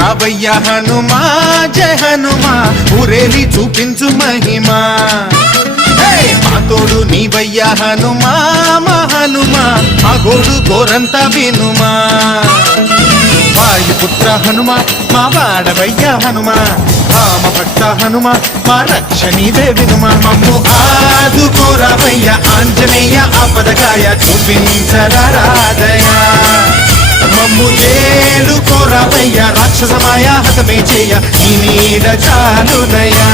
రావయ్య హనుమా జయ హనుమా ఊరేలి చూపించు మహిమా మా తోడు నీవయ్య హనుమా మా హనుమా మా గోడు గోరంత వినుమా వాయుపుత్ర హనుమా మా వాడవయ్య హనుమా రామ భక్త హనుమా మా రక్షణీదే వినుమా మమ్ము ఆదుకోరావయ్య ఆంజనేయ ఆపదగాయ చూపించరాదయ మమ్ము ఏలుకోరావయ్య రాక్షసమాయ హతమే చేయ ఈ నీడ చాలునయా